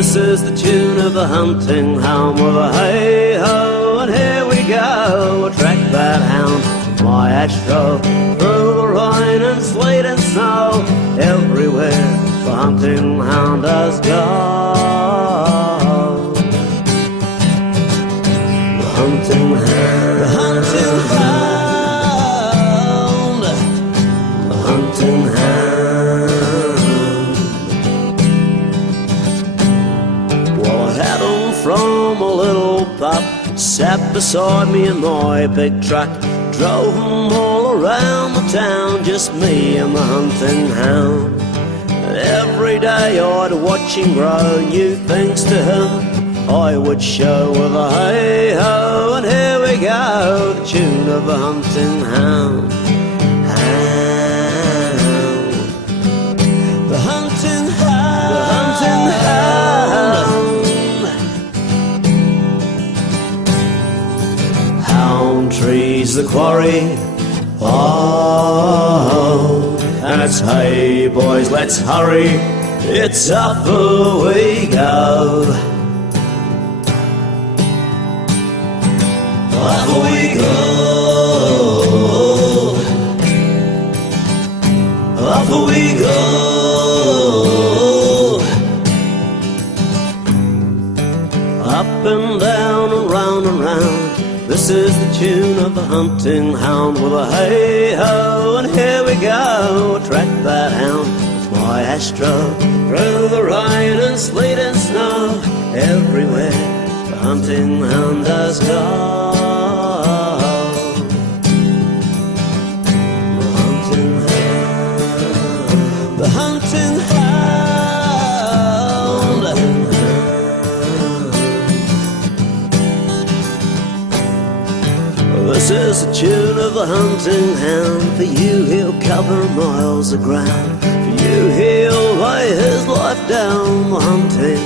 This is the tune of the hunting hound with a hey-ho, and here we go. We'll track that hound with my Astro through the rain and sleet and snow. Everywhere the hunting hound does go. The hunting hound, the hunting hound, the hunting hound. From a little pup, sat beside me in my big truck, drove him all around the town, just me and the hunting hound. And every day I'd watch him grow, new things to him I would show with a hey-ho, and here we go, the tune of the hunting hound. Hound. The hunting hound, the hunting hound. Trees the quarry, oh, and it's hey boys, let's hurry, it's up we go. Up we go, up we go. Up and down and round and round. This is the tune of the hunting hound with a hey-ho, and here we go. Track that hound with my Astro through the rain and sleet and snow. Everywhere the hunting hound does go. The hunting hound, the hunting hound. This is the tune of the hunting hound. For you he'll cover miles of ground. For you he'll lay his life down. The hunting